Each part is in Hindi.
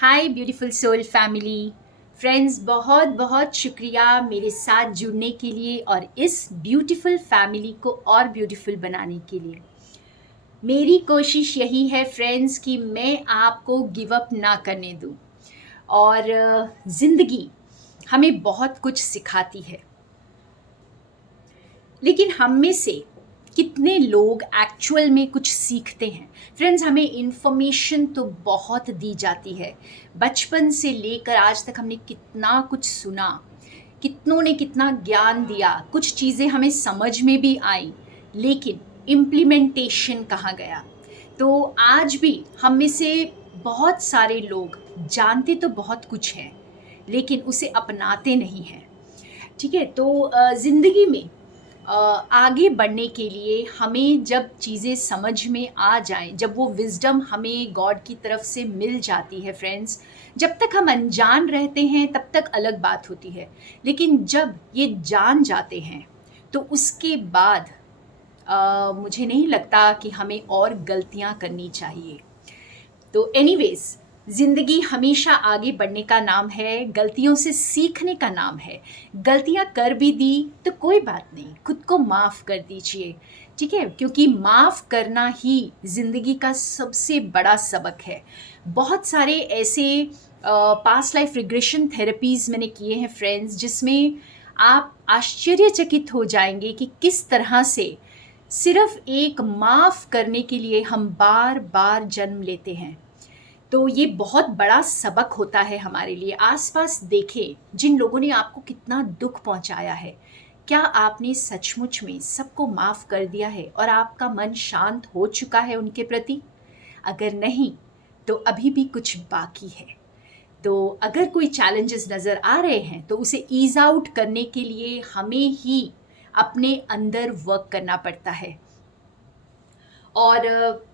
हाय ब्यूटीफुल सोल फैमिली फ्रेंड्स, बहुत बहुत शुक्रिया मेरे साथ जुड़ने के लिए और इस ब्यूटीफुल फैमिली को और ब्यूटीफुल बनाने के लिए। मेरी कोशिश यही है फ्रेंड्स कि मैं आपको गिव अप ना करने दूं और ज़िंदगी हमें बहुत कुछ सिखाती है, लेकिन हम में से कितने लोग एक्चुअल में कुछ सीखते हैं। फ्रेंड्स, हमें इन्फॉर्मेशन तो बहुत दी जाती है, बचपन से लेकर आज तक हमने कितना कुछ सुना, कितनों ने कितना ज्ञान दिया, कुछ चीज़ें हमें समझ में भी आई, लेकिन इम्प्लीमेंटेशन कहाँ गया। तो आज भी हम में से बहुत सारे लोग जानते तो बहुत कुछ हैं, लेकिन उसे अपनाते नहीं हैं। ठीक है, तो ज़िंदगी में आगे बढ़ने के लिए हमें जब चीज़ें समझ में आ जाएं, जब वो विज़डम हमें गॉड की तरफ से मिल जाती है फ्रेंड्स, जब तक हम अनजान रहते हैं तब तक अलग बात होती है, लेकिन जब ये जान जाते हैं तो उसके बाद मुझे नहीं लगता कि हमें और गलतियां करनी चाहिए। तो एनीवेज, ज़िंदगी हमेशा आगे बढ़ने का नाम है, गलतियों से सीखने का नाम है। गलतियां कर भी दी तो कोई बात नहीं, खुद को माफ़ कर दीजिए, ठीक है, क्योंकि माफ़ करना ही ज़िंदगी का सबसे बड़ा सबक है। बहुत सारे ऐसे पास्ट लाइफ रिग्रेशन थेरेपीज़ मैंने किए हैं फ्रेंड्स, जिसमें आप आश्चर्यचकित हो जाएंगे कि किस तरह से सिर्फ एक माफ़ करने के लिए हम बार बार जन्म लेते हैं। तो ये बहुत बड़ा सबक होता है हमारे लिए। आसपास देखें, जिन लोगों ने आपको कितना दुख पहुंचाया है, क्या आपने सचमुच में सबको माफ़ कर दिया है और आपका मन शांत हो चुका है उनके प्रति? अगर नहीं तो अभी भी कुछ बाकी है। तो अगर कोई चैलेंजेस नज़र आ रहे हैं तो उसे ईज आउट करने के लिए हमें ही अपने अंदर वर्क करना पड़ता है। और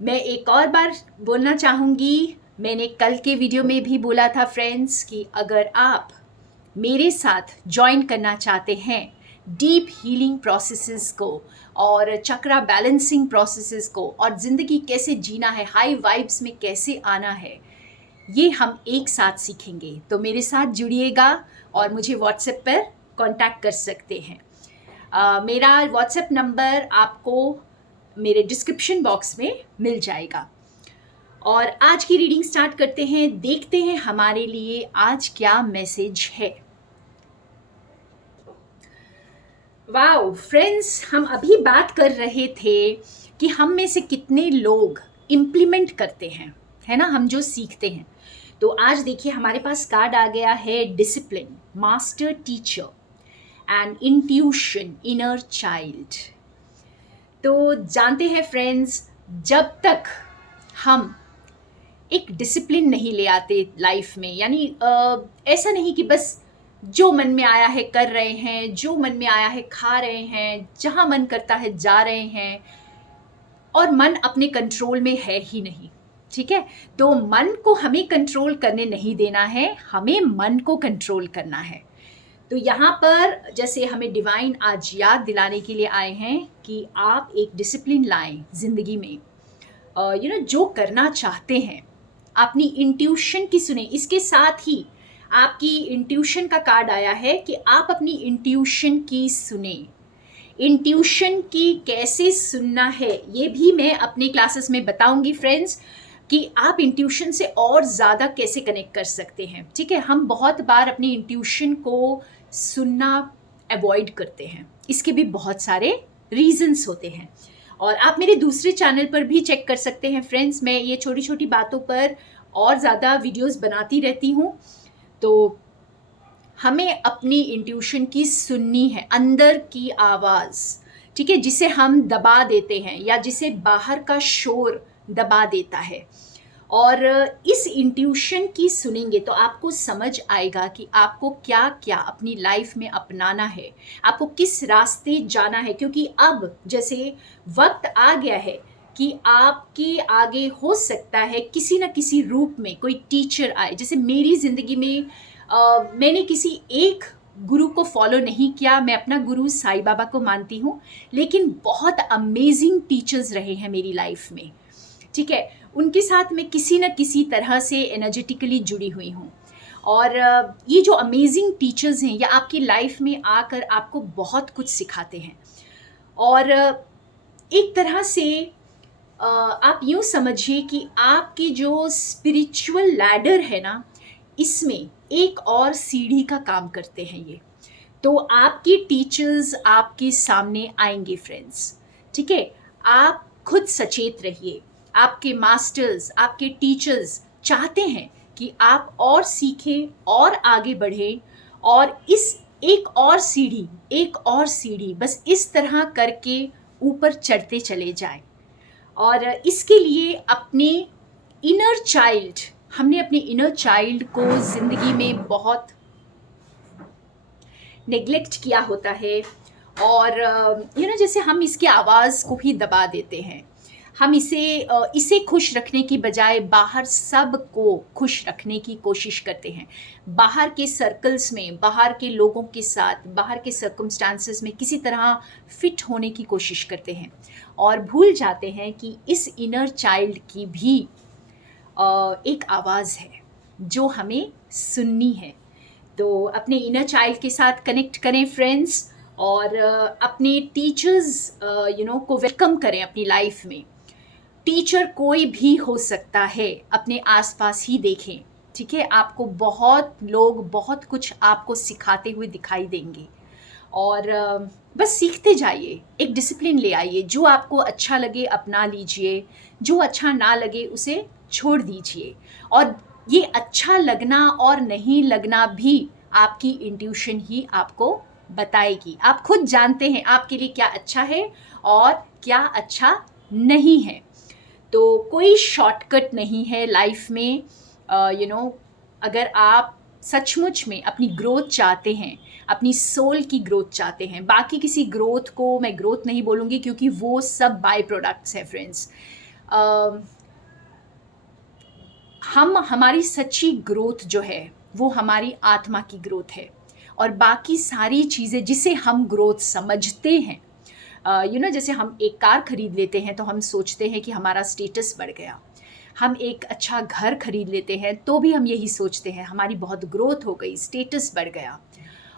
मैं एक और बार बोलना चाहूँगी, मैंने कल के वीडियो में भी बोला था फ्रेंड्स कि अगर आप मेरे साथ ज्वाइन करना चाहते हैं डीप हीलिंग प्रोसेसेस को और चक्रा बैलेंसिंग प्रोसेसेस को, और ज़िंदगी कैसे जीना है, हाई वाइब्स में कैसे आना है, ये हम एक साथ सीखेंगे। तो मेरे साथ जुड़िएगा और मुझे व्हाट्सएप पर कांटेक्ट कर सकते हैं। मेरा व्हाट्सएप नंबर आपको मेरे डिस्क्रिप्शन बॉक्स में मिल जाएगा। और आज की रीडिंग स्टार्ट करते हैं, देखते हैं हमारे लिए आज क्या मैसेज है। वाओ फ्रेंड्स, हम अभी बात कर रहे थे कि हम में से कितने लोग इम्प्लीमेंट करते हैं, है ना, हम जो सीखते हैं। तो आज देखिए हमारे पास कार्ड आ गया है discipline, master teacher and intuition, inner child. तो जानते हैं फ्रेंड्स, जब तक हम एक डिसिप्लिन नहीं ले आते लाइफ में, यानी ऐसा नहीं कि बस जो मन में आया है कर रहे हैं, जो मन में आया है खा रहे हैं, जहाँ मन करता है जा रहे हैं, और मन अपने कंट्रोल में है ही नहीं। ठीक है, तो मन को हमें कंट्रोल करने नहीं देना है, हमें मन को कंट्रोल करना है। तो यहाँ पर जैसे हमें डिवाइन आज याद दिलाने के लिए आए हैं कि आप एक डिसिप्लिन लाएं ज़िंदगी में। जो करना चाहते हैं अपनी इंट्यूशन की सुने। इसके साथ ही आपकी इंट्यूशन का कार्ड आया है कि आप अपनी इंट्यूशन की सुने। इंट्यूशन की कैसे सुनना है ये भी मैं अपने क्लासेस में बताऊंगी फ्रेंड्स, कि आप इंट्यूशन से और ज़्यादा कैसे कनेक्ट कर सकते हैं। ठीक है, हम बहुत बार अपनी इंट्यूशन को सुनना अवॉइड करते हैं, इसके भी बहुत सारे रीजंस होते हैं। और आप मेरे दूसरे चैनल पर भी चेक कर सकते हैं फ्रेंड्स, मैं ये छोटी छोटी बातों पर और ज़्यादा वीडियोस बनाती रहती हूँ। तो हमें अपनी इंट्यूशन की सुननी है, अंदर की आवाज़, ठीक है, जिसे हम दबा देते हैं या जिसे बाहर का शोर दबा देता है। और इस इंट्यूशन की सुनेंगे तो आपको समझ आएगा कि आपको क्या क्या अपनी लाइफ में अपनाना है, आपको किस रास्ते जाना है। क्योंकि अब जैसे वक्त आ गया है कि आपके आगे हो सकता है किसी न किसी रूप में कोई टीचर आए। जैसे मेरी ज़िंदगी में मैंने किसी एक गुरु को फॉलो नहीं किया, मैं अपना गुरु साईं बाबा को मानती हूँ, लेकिन बहुत अमेजिंग टीचर्स रहे हैं मेरी लाइफ में। ठीक है, उनके साथ मैं किसी न किसी तरह से एनर्जेटिकली जुड़ी हुई हूँ। और ये जो अमेजिंग टीचर्स हैं, ये आपकी लाइफ में आकर आपको बहुत कुछ सिखाते हैं। और एक तरह से आप यूँ समझिए कि आपकी जो स्पिरिचुअल लैडर है ना, इसमें एक और सीढ़ी का काम करते हैं ये। तो आपके टीचर्स आपके सामने आएंगे फ्रेंड्स, ठीक है? आप खुद सचेत रहिए। आपके मास्टर्स, आपके टीचर्स चाहते हैं कि आप और सीखें और आगे बढ़ें, और इस एक और सीढ़ी बस इस तरह करके ऊपर चढ़ते चले जाएं। और इसके लिए हमने अपने इनर चाइल्ड को ज़िंदगी में बहुत नेग्लेक्ट किया होता है। और जैसे हम इसकी आवाज़ को ही दबा देते हैं। हम इसे खुश रखने की बजाय बाहर सबको खुश रखने की कोशिश करते हैं। बाहर के सर्कल्स में, बाहर के लोगों के साथ, बाहर के सर्कमस्टांसेस में किसी तरह फिट होने की कोशिश करते हैं, और भूल जाते हैं कि इस इनर चाइल्ड की भी एक आवाज़ है जो हमें सुननी है। तो अपने इनर चाइल्ड के साथ कनेक्ट करें फ्रेंड्स, और अपने टीचर्स को वेलकम करें अपनी लाइफ में। टीचर कोई भी हो सकता है, अपने आसपास ही देखें, ठीक है? आपको बहुत लोग बहुत कुछ आपको सिखाते हुए दिखाई देंगे, और बस सीखते जाइए, एक डिसिप्लिन ले आइए। जो आपको अच्छा लगे अपना लीजिए, जो अच्छा ना लगे उसे छोड़ दीजिए। और ये अच्छा लगना और नहीं लगना भी आपकी इंट्यूशन ही आपको बताएगी। आप खुद जानते हैं आपके लिए क्या अच्छा है और क्या अच्छा नहीं है। तो कोई शॉर्टकट नहीं है लाइफ में। अगर आप सचमुच में अपनी ग्रोथ चाहते हैं, अपनी सोल की ग्रोथ चाहते हैं, बाकी किसी ग्रोथ को मैं ग्रोथ नहीं बोलूँगी क्योंकि वो सब बाय प्रोडक्ट्स है फ्रेंड्स। हमारी सच्ची ग्रोथ जो है वो हमारी आत्मा की ग्रोथ है, और बाकी सारी चीज़ें जिसे हम ग्रोथ समझते हैं, जैसे हम एक कार खरीद लेते हैं तो हम सोचते हैं कि हमारा स्टेटस बढ़ गया। हम एक अच्छा घर खरीद लेते हैं तो भी हम यही सोचते हैं हमारी बहुत ग्रोथ हो गई, स्टेटस बढ़ गया।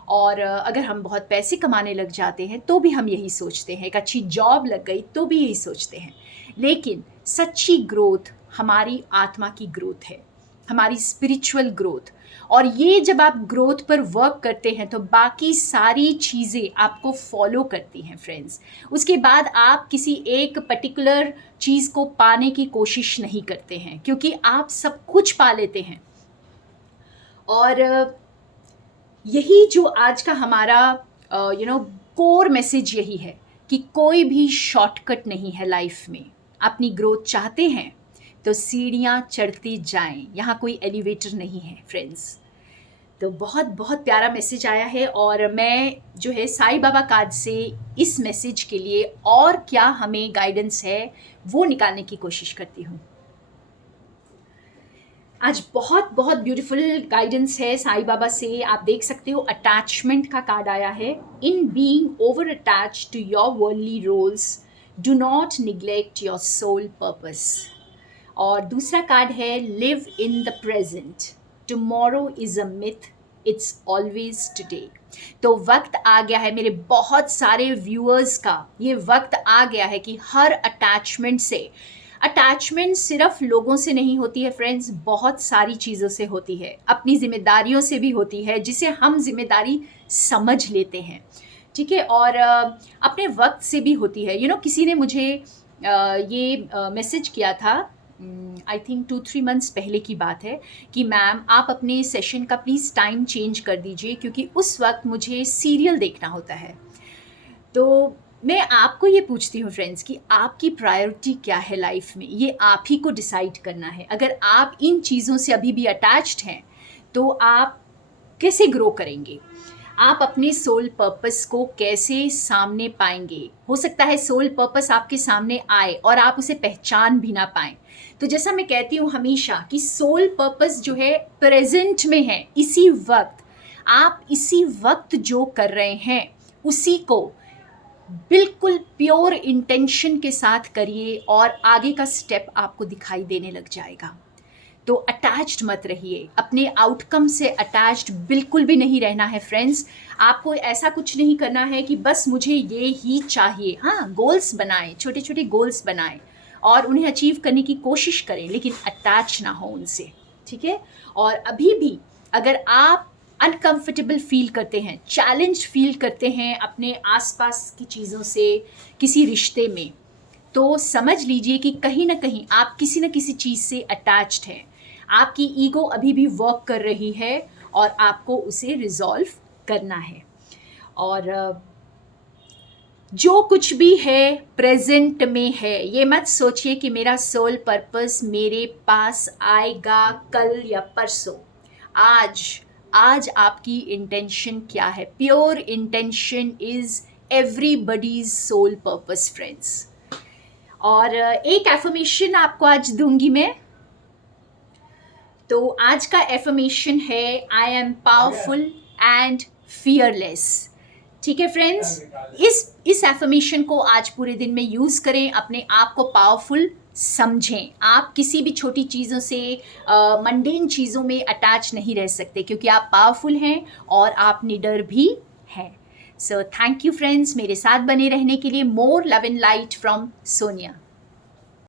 और अगर हम बहुत पैसे कमाने लग जाते हैं तो भी हम यही सोचते हैं, एक अच्छी जॉब लग गई तो भी यही सोचते हैं। लेकिन सच्ची ग्रोथ हमारी आत्मा की ग्रोथ है, हमारी स्पिरिचुअल ग्रोथ। और ये जब आप ग्रोथ पर वर्क करते हैं तो बाकी सारी चीज़ें आपको फॉलो करती हैं फ्रेंड्स। उसके बाद आप किसी एक पर्टिकुलर चीज़ को पाने की कोशिश नहीं करते हैं, क्योंकि आप सब कुछ पा लेते हैं। और यही जो आज का हमारा कोर मैसेज यही है कि कोई भी शॉर्टकट नहीं है लाइफ में। अपनी ग्रोथ चाहते हैं तो सीढ़ियाँ चढ़ती जाएं, यहाँ कोई एलिवेटर नहीं है फ्रेंड्स। तो बहुत बहुत प्यारा मैसेज आया है, और मैं जो है साईं बाबा कार्ड से इस मैसेज के लिए और क्या हमें गाइडेंस है वो निकालने की कोशिश करती हूँ। आज बहुत बहुत ब्यूटीफुल गाइडेंस है साईं बाबा से। आप देख सकते हो अटैचमेंट का कार्ड आया है। In being over attached to your worldly roles, do not neglect your soul purpose. और दूसरा कार्ड है live in the present, tomorrow is a myth, it's always today. तो वक्त आ गया है मेरे बहुत सारे व्यूअर्स का, ये वक्त आ गया है कि हर अटैचमेंट सिर्फ लोगों से नहीं होती है फ्रेंड्स, बहुत सारी चीज़ों से होती है, अपनी जिम्मेदारियों से भी होती है जिसे हम जिम्मेदारी समझ लेते हैं, ठीक है? और अपने वक्त से भी होती है। किसी ने मुझे ये मैसेज किया था, आई थिंक 2-3 मंथ्स पहले की बात है, कि मैम आप अपने सेशन का प्लीज़ टाइम चेंज कर दीजिए क्योंकि उस वक्त मुझे सीरियल देखना होता है। तो मैं आपको ये पूछती हूँ फ्रेंड्स कि आपकी प्रायोरिटी क्या है लाइफ में, ये आप ही को डिसाइड करना है। अगर आप इन चीज़ों से अभी भी अटैच्ड हैं तो आप कैसे ग्रो करेंगे? आप अपने सोल पर्पस को कैसे सामने पाएंगे? हो सकता है सोल पर्पस आपके सामने आए और आप उसे पहचान भी ना पाएं। तो जैसा मैं कहती हूँ हमेशा कि सोल पर्पस जो है प्रेजेंट में है, इसी वक्त। आप इसी वक्त जो कर रहे हैं उसी को बिल्कुल प्योर इंटेंशन के साथ करिए और आगे का स्टेप आपको दिखाई देने लग जाएगा। तो अटैच्ड मत रहिए, अपने आउटकम से अटैच्ड बिल्कुल भी नहीं रहना है फ्रेंड्स। आपको ऐसा कुछ नहीं करना है कि बस मुझे ये ही चाहिए। हाँ, गोल्स बनाएं, छोटे छोटे गोल्स बनाएं और उन्हें अचीव करने की कोशिश करें, लेकिन अटैच ना हो उनसे, ठीक है। और अभी भी अगर आप अनकंफर्टेबल फील करते हैं, चैलेंज फील करते हैं अपने आसपास की चीज़ों से, किसी रिश्ते में, तो समझ लीजिए कि कहीं ना कहीं आप किसी न किसी चीज़ से अटैच्ड हैं। आपकी ईगो अभी भी वर्क कर रही है और आपको उसे रिजॉल्व करना है। और जो कुछ भी है प्रेजेंट में है। ये मत सोचिए कि मेरा सोल पर्पस मेरे पास आएगा कल या परसों। आज आज आपकी इंटेंशन क्या है? Pure intention is everybody's soul purpose friends. और एक एफर्मेशन आपको आज दूंगी मैं। तो आज का एफर्मेशन है I am powerful and fearless. ठीक है फ्रेंड्स, इस एफर्मेशन को आज पूरे दिन में यूज करें, अपने आप को पावरफुल समझें। आप किसी भी छोटी चीज़ों से, मंडेन चीज़ों में अटैच नहीं रह सकते, क्योंकि आप पावरफुल हैं और आप निडर भी हैं। सो थैंक यू फ्रेंड्स, मेरे साथ बने रहने के लिए। More love and light from Sonia.